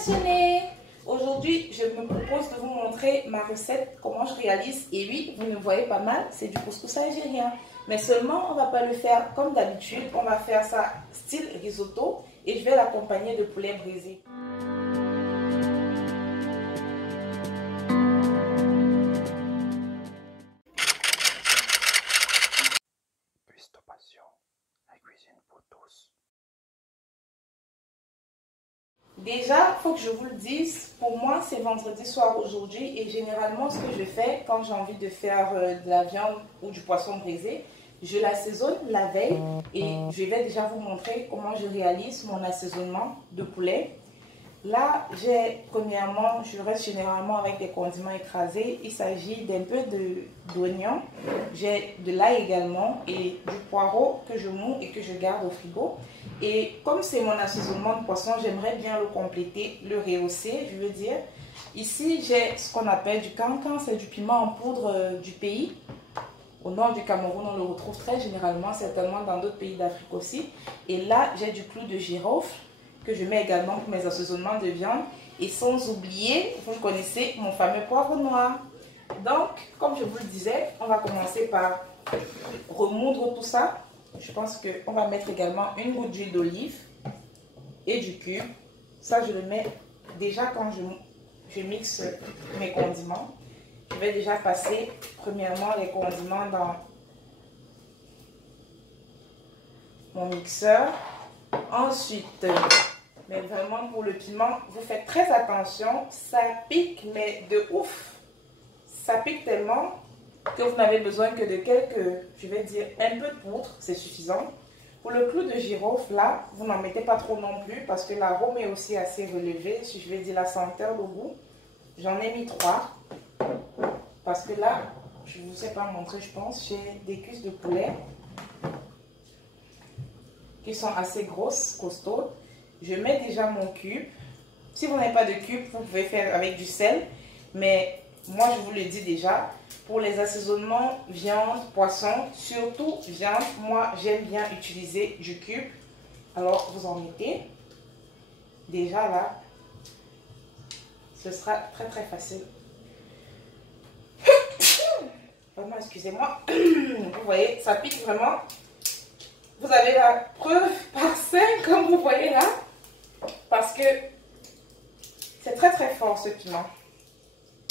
passionnés! Aujourd'hui, je me propose de vous montrer ma recette, comment je réalise. Et oui, vous ne voyez pas mal, c'est du couscous algérien. Mais seulement, on ne va pas le faire comme d'habitude. On va faire ça style risotto et je vais l'accompagner de poulet brisé. Cuistot Passion, la cuisine pour tous. Déjà, il faut que je vous le dise, pour moi c'est vendredi soir aujourd'hui et généralement ce que je fais quand j'ai envie de faire de la viande ou du poisson brisé, je l'assaisonne la veille et je vais déjà vous montrer comment je réalise mon assaisonnement de poulet. Là, premièrement, je reste généralement avec des condiments écrasés. Il s'agit d'un peu d'oignon. J'ai de l'ail également et du poireau que je moue et que je garde au frigo. Et comme c'est mon assaisonnement de poisson, j'aimerais bien le compléter, le rehausser, je veux dire. Ici, j'ai ce qu'on appelle du cancan, c'est du piment en poudre du pays. Au nord du Cameroun, on le retrouve très généralement, certainement dans d'autres pays d'Afrique aussi. Et là, j'ai du clou de girofle que je mets également pour mes assaisonnements de viande. Et sans oublier, vous connaissez mon fameux poivre noir. Donc, comme je vous le disais, on va commencer par remoudre tout ça. Je pense qu'on va mettre également une goutte d'huile d'olive et du cube. Ça, je le mets déjà quand je mixe mes condiments. Je vais déjà passer premièrement les condiments dans mon mixeur. Ensuite, mais vraiment pour le piment, vous faites très attention, ça pique mais de ouf. Ça pique tellement que vous n'avez besoin que de quelques, je vais dire un peu de poudre, c'est suffisant. Pour le clou de girofle, là, vous n'en mettez pas trop non plus parce que l'arôme est aussi assez relevé, si je vais dire la senteur, le goût. J'en ai mis 3 parce que là, je ne vous ai pas montré, je pense, j'ai des cuisses de poulet qui sont assez grosses, costauds. Je mets déjà mon cube. Si vous n'avez pas de cube, vous pouvez faire avec du sel. Mais moi, je vous le dis déjà, pour les assaisonnements viande, poisson, surtout viande, moi, j'aime bien utiliser du cube. Alors, vous en mettez. Déjà là, ce sera très très facile. Vraiment, excusez-moi. Vous voyez, ça pique vraiment. Vous avez la preuve par 5, comme vous voyez là, parce que c'est très très fort ce piment.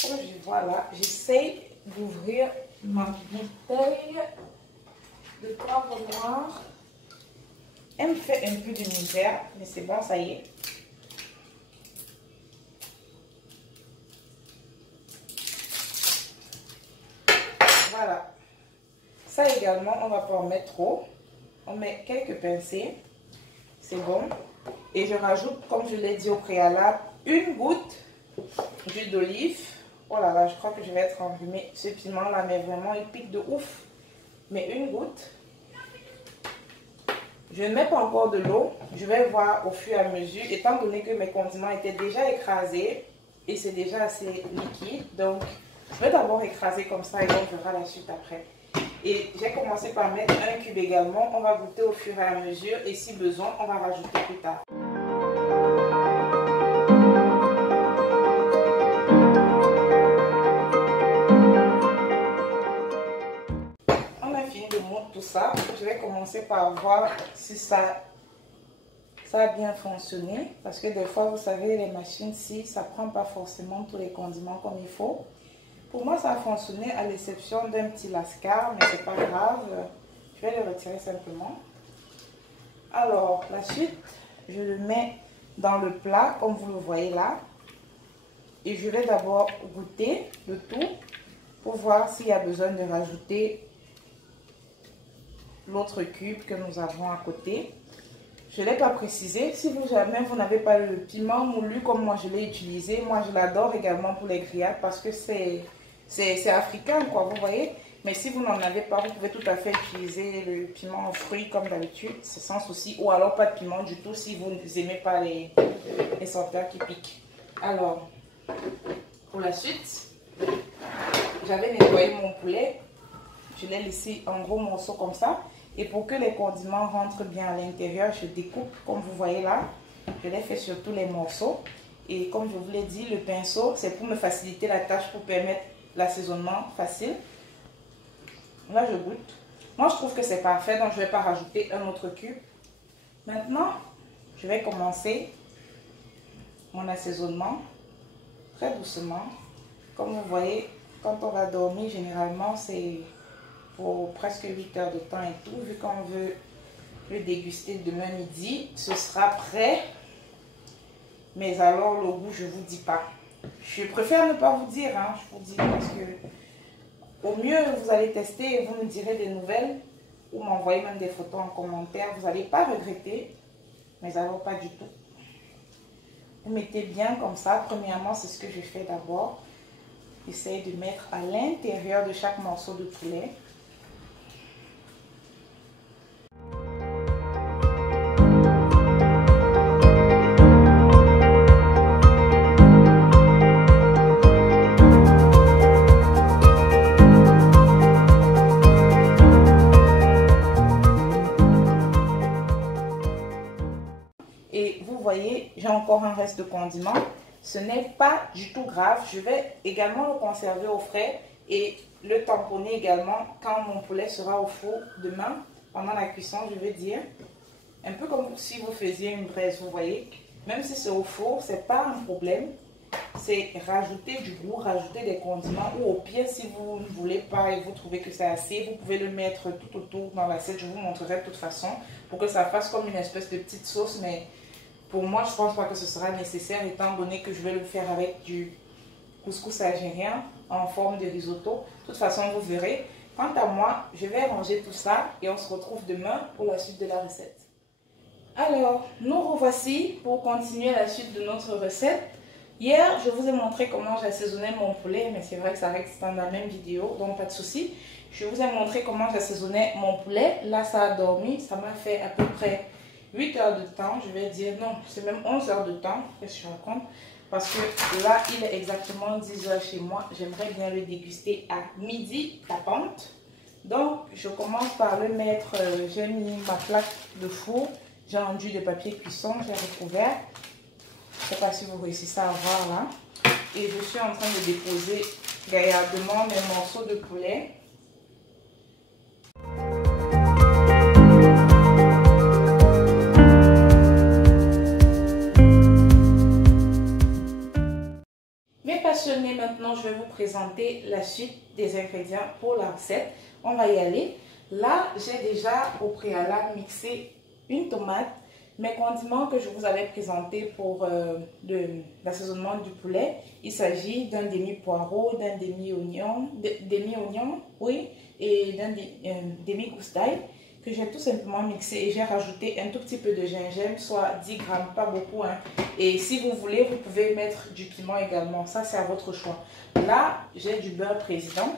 Comme je vois là, j'essaye d'ouvrir ma bouteille de poivre noir. Elle me fait un peu de misère, mais c'est bon, ça y est. Voilà. Ça également, on ne va pas en mettre trop. On met quelques pincées, c'est bon. Et je rajoute, comme je l'ai dit au préalable, une goutte d'huile d'olive. Oh là là, je crois que je vais être enrhumée. Ce piment là, mais vraiment, il pique de ouf. Mais une goutte. Je ne mets pas encore de l'eau. Je vais voir au fur et à mesure, étant donné que mes condiments étaient déjà écrasés et c'est déjà assez liquide. Donc, je vais d'abord écraser comme ça et on verra la suite après. Et j'ai commencé par mettre un cube également. On va goûter au fur et à mesure et si besoin, on va rajouter plus tard. On a fini de monter tout ça. Je vais commencer par voir si ça a bien fonctionné. Parce que des fois, vous savez, les machines-ci, ça ne prend pas forcément tous les condiments comme il faut. Pour moi, ça a fonctionné à l'exception d'un petit lascar, mais c'est pas grave. Je vais le retirer simplement. Alors, la suite, je le mets dans le plat, comme vous le voyez là. Et je vais d'abord goûter le tout pour voir s'il y a besoin de rajouter l'autre cube que nous avons à côté. Je ne l'ai pas précisé. Si jamais vous n'avez pas le piment moulu comme moi je l'ai utilisé, moi je l'adore également pour les grillades parce que c'est africain, quoi, vous voyez. Mais si vous n'en avez pas, vous pouvez tout à fait utiliser le piment en fruits comme d'habitude, c'est sans souci. Ou alors pas de piment du tout si vous n'aimez pas les senteurs qui piquent. Alors, pour la suite, j'avais nettoyé mon poulet. Je l'ai laissé en gros morceaux comme ça. Et pour que les condiments rentrent bien à l'intérieur, je découpe comme vous voyez là. Je l'ai fait sur tous les morceaux. Et comme je vous l'ai dit, le pinceau, c'est pour me faciliter la tâche, pour permettre l'assaisonnement facile. Là, je goûte. Moi, je trouve que c'est parfait, donc je ne vais pas rajouter un autre cube. Maintenant, je vais commencer mon assaisonnement très doucement. Comme vous voyez, quand on va dormir, généralement, c'est pour presque 8 heures de temps et tout. Vu qu'on veut le déguster demain midi, ce sera prêt. Mais alors, le goût, je ne vous dis pas. Je préfère ne pas vous dire, hein, je vous dis, parce que au mieux, vous allez tester et vous me direz des nouvelles ou m'envoyer même des photos en commentaire. Vous n'allez pas regretter, mais alors pas du tout. Vous mettez bien comme ça. Premièrement, c'est ce que je fais d'abord. J'essaye de mettre à l'intérieur de chaque morceau de poulet. Et vous voyez, j'ai encore un reste de condiment. Ce n'est pas du tout grave. Je vais également le conserver au frais et le tamponner également quand mon poulet sera au four demain, pendant la cuisson, je veux dire. Un peu comme si vous faisiez une braise, vous voyez. Même si c'est au four, ce n'est pas un problème. C'est rajouter du goût, rajouter des condiments. Ou au pire, si vous ne voulez pas et vous trouvez que c'est assez, vous pouvez le mettre tout autour dans l'assiette. Je vous montrerai de toute façon pour que ça fasse comme une espèce de petite sauce, mais pour moi, je ne pense pas que ce sera nécessaire étant donné que je vais le faire avec du couscous algérien en forme de risotto. De toute façon, vous verrez. Quant à moi, je vais ranger tout ça et on se retrouve demain pour la suite de la recette. Alors, nous revoici pour continuer la suite de notre recette. Hier, je vous ai montré comment j'assaisonnais mon poulet, mais c'est vrai que ça reste dans la même vidéo, donc pas de souci. Je vous ai montré comment j'assaisonnais mon poulet. Là, ça a dormi. Ça m'a fait à peu près 8 heures de temps, je vais dire, non, c'est même 11 heures de temps, qu'est-ce que je raconte? Parce que là, il est exactement 10 heures chez moi. J'aimerais bien le déguster à midi, la pente. Donc, je commence par le mettre, j'ai mis ma plaque de four, j'ai enduit de papier cuisson, j'ai recouvert. Je ne sais pas si vous réussissez à voir là. Et je suis en train de déposer gaillardement mes morceaux de poulet. Maintenant, je vais vous présenter la suite des ingrédients pour la recette. On va y aller. Là, j'ai déjà au préalable mixé une tomate. Mes condiments que je vous avais présentés pour l'assaisonnement du poulet, il s'agit d'un demi-poireau, d'un demi-oignon, oui, et d'un demi-gousse d'ail que j'ai tout simplement mixé et j'ai rajouté un tout petit peu de gingembre, soit 10 grammes, pas beaucoup, hein. Et si vous voulez, vous pouvez mettre du piment également, ça c'est à votre choix. Là, j'ai du beurre président,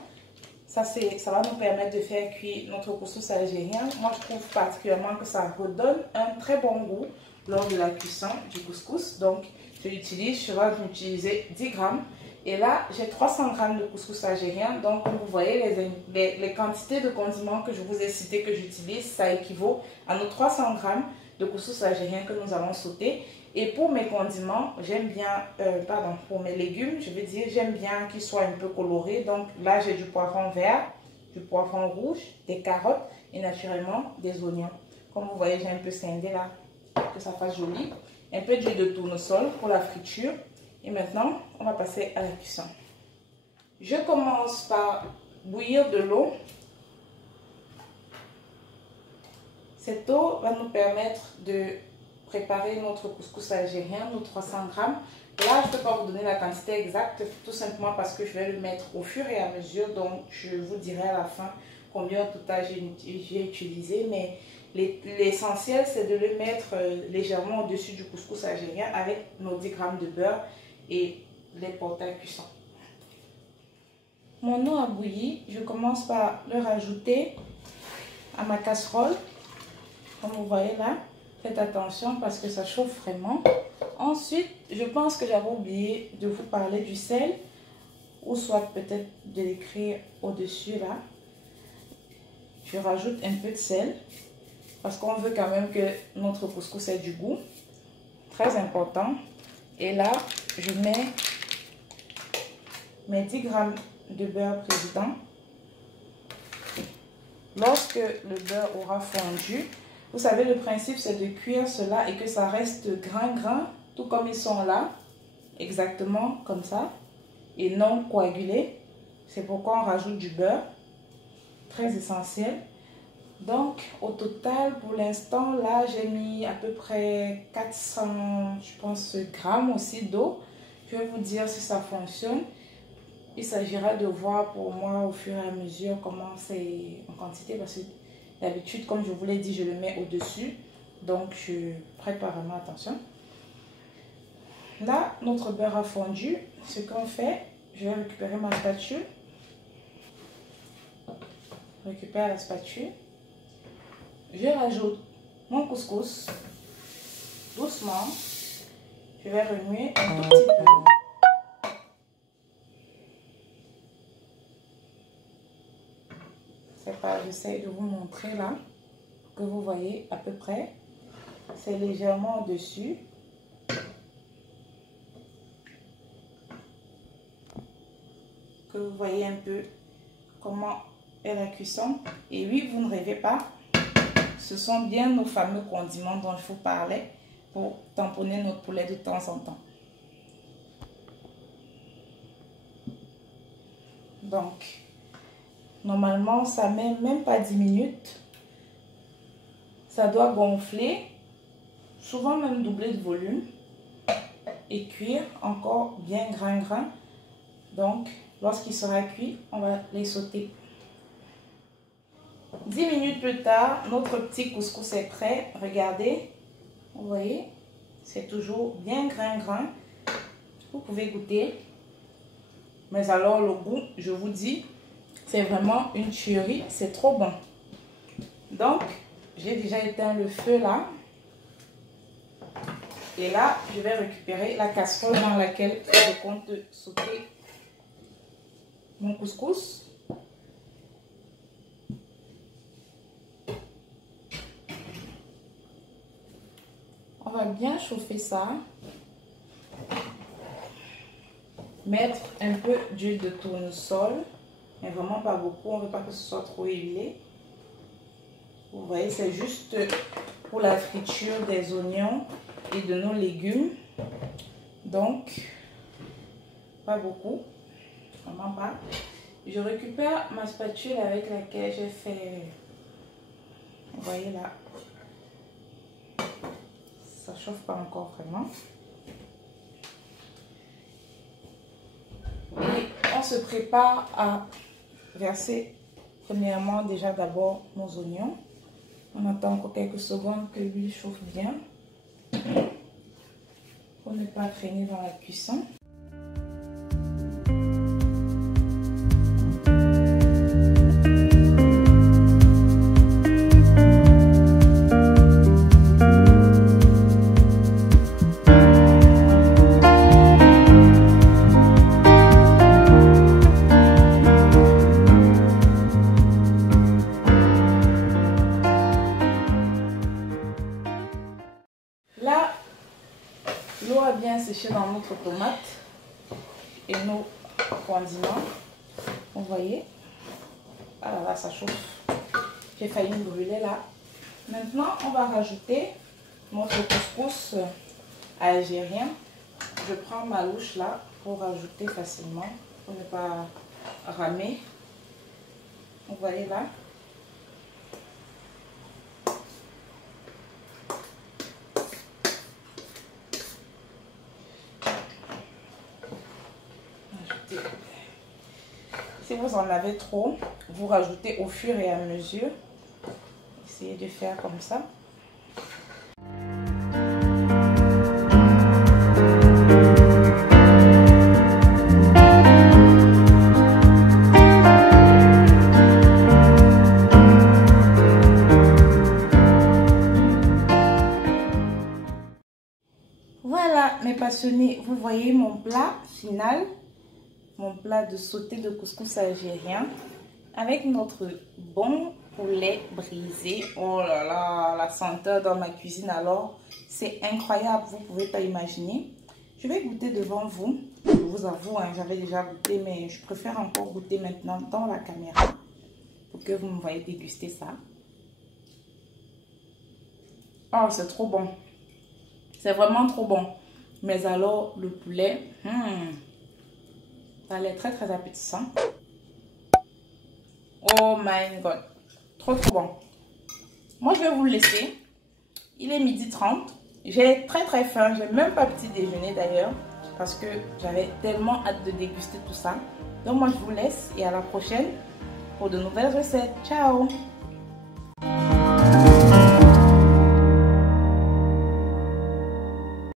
ça va nous permettre de faire cuire notre couscous algérien. Moi, je trouve particulièrement que ça redonne un très bon goût lors de la cuisson du couscous, donc je vais utiliser 10 grammes. Et là, j'ai 300 grammes de couscous algérien. Donc, comme vous voyez, les quantités de condiments que je vous ai citées que j'utilise, ça équivaut à nos 300 grammes de couscous algérien que nous allons sauter. Et pour mes condiments, j'aime bien, pour mes légumes, je veux dire, j'aime bien qu'ils soient un peu colorés. Donc là, j'ai du poivron vert, du poivron rouge, des carottes et naturellement des oignons. Comme vous voyez, j'ai un peu scindé là, que ça fasse joli. Un peu d'huile de tournesol pour la friture. Et maintenant, on va passer à la cuisson. Je commence par bouillir de l'eau. Cette eau va nous permettre de préparer notre couscous algérien, nos 300 grammes. Là, je ne peux pas vous donner la quantité exacte, tout simplement parce que je vais le mettre au fur et à mesure. Donc, je vous dirai à la fin combien en total j'ai utilisé. Mais l'essentiel, c'est de le mettre légèrement au-dessus du couscous algérien avec nos 10 grammes de beurre et les porter à cuisson. Mon eau a bouilli, je commence par le rajouter à ma casserole. Comme vous voyez là, faites attention parce que ça chauffe vraiment. Ensuite, je pense que j'avais oublié de vous parler du sel, ou soit peut-être de l'écrire au-dessus là. Je rajoute un peu de sel parce qu'on veut quand même que notre couscous ait du goût. Très important. Et là, je mets mes 10 grammes de beurre président. Lorsque le beurre aura fondu, vous savez, le principe c'est de cuire cela et que ça reste grain, tout comme ils sont là, exactement comme ça, et non coagulé. C'est pourquoi on rajoute du beurre, très essentiel. Donc au total, pour l'instant, là j'ai mis à peu près 400, je pense, grammes aussi d'eau. Je vais vous dire si ça fonctionne. Il s'agira de voir pour moi au fur et à mesure comment c'est en quantité, parce que d'habitude, comme je vous l'ai dit, je le mets au-dessus. Donc je prête vraiment attention. Là, notre beurre a fondu. Ce qu'on fait, je vais récupérer ma spatule. Je récupère la spatule. Je rajoute mon couscous doucement. Je vais remuer un tout petit peu. C'est pas, j'essaie de vous montrer là, que vous voyez à peu près. C'est légèrement au-dessus. Que vous voyez un peu comment est la cuisson. Et oui, vous ne rêvez pas. Ce sont bien nos fameux condiments dont je vous parlais pour tamponner notre poulet de temps en temps. Donc, normalement, ça ne met même pas 10 minutes. Ça doit gonfler, souvent même doubler de volume et cuire encore bien grain. Donc, lorsqu'il sera cuit, on va les sauter. 10 minutes plus tard, notre petit couscous est prêt. Regardez, vous voyez, c'est toujours bien grain. Vous pouvez goûter. Mais alors, le goût, je vous dis, c'est vraiment une tuerie. C'est trop bon. Donc, j'ai déjà éteint le feu là. Et là, je vais récupérer la casserole dans laquelle je compte sauter mon couscous. On va bien chauffer ça. Mettre un peu d'huile de tournesol, mais vraiment pas beaucoup. On ne veut pas que ce soit trop huilé. Vous voyez, c'est juste pour la friture des oignons et de nos légumes. Donc, pas beaucoup. Vraiment pas. Je récupère ma spatule avec laquelle j'ai fait... Vous voyez là. Ça chauffe pas encore vraiment. Et on se prépare à verser premièrement déjà d'abord nos oignons. On attend encore quelques secondes que l'huile chauffe bien pour ne pas traîner dans la cuisson. Là, l'eau a bien séché dans notre tomate et nos condiments. Vous voyez? Ah là là, ça chauffe. J'ai failli me brûler là. Maintenant, on va rajouter notre couscous algérien. Je prends ma louche là pour rajouter facilement, pour ne pas ramer. Vous voyez là? Si vous en avez trop, vous rajoutez au fur et à mesure. Essayez de faire comme ça. Voilà mes passionnés, vous voyez mon plat final. Mon plat de sauté de couscous algérien avec notre bon poulet brisé. Oh là là, la senteur dans ma cuisine alors, c'est incroyable, vous ne pouvez pas imaginer. Je vais goûter devant vous. Je vous avoue, hein, j'avais déjà goûté, mais je préfère encore goûter maintenant dans la caméra pour que vous me voyez déguster ça. Oh, c'est trop bon. C'est vraiment trop bon. Mais alors, le poulet, ça a l'air très très appétissant. Oh my god. Trop trop bon. Moi, je vais vous le laisser. Il est 12h30. J'ai très très faim. J'ai même pas petit déjeuner d'ailleurs. Parce que j'avais tellement hâte de déguster tout ça. Donc moi, je vous laisse et à la prochaine pour de nouvelles recettes. Ciao!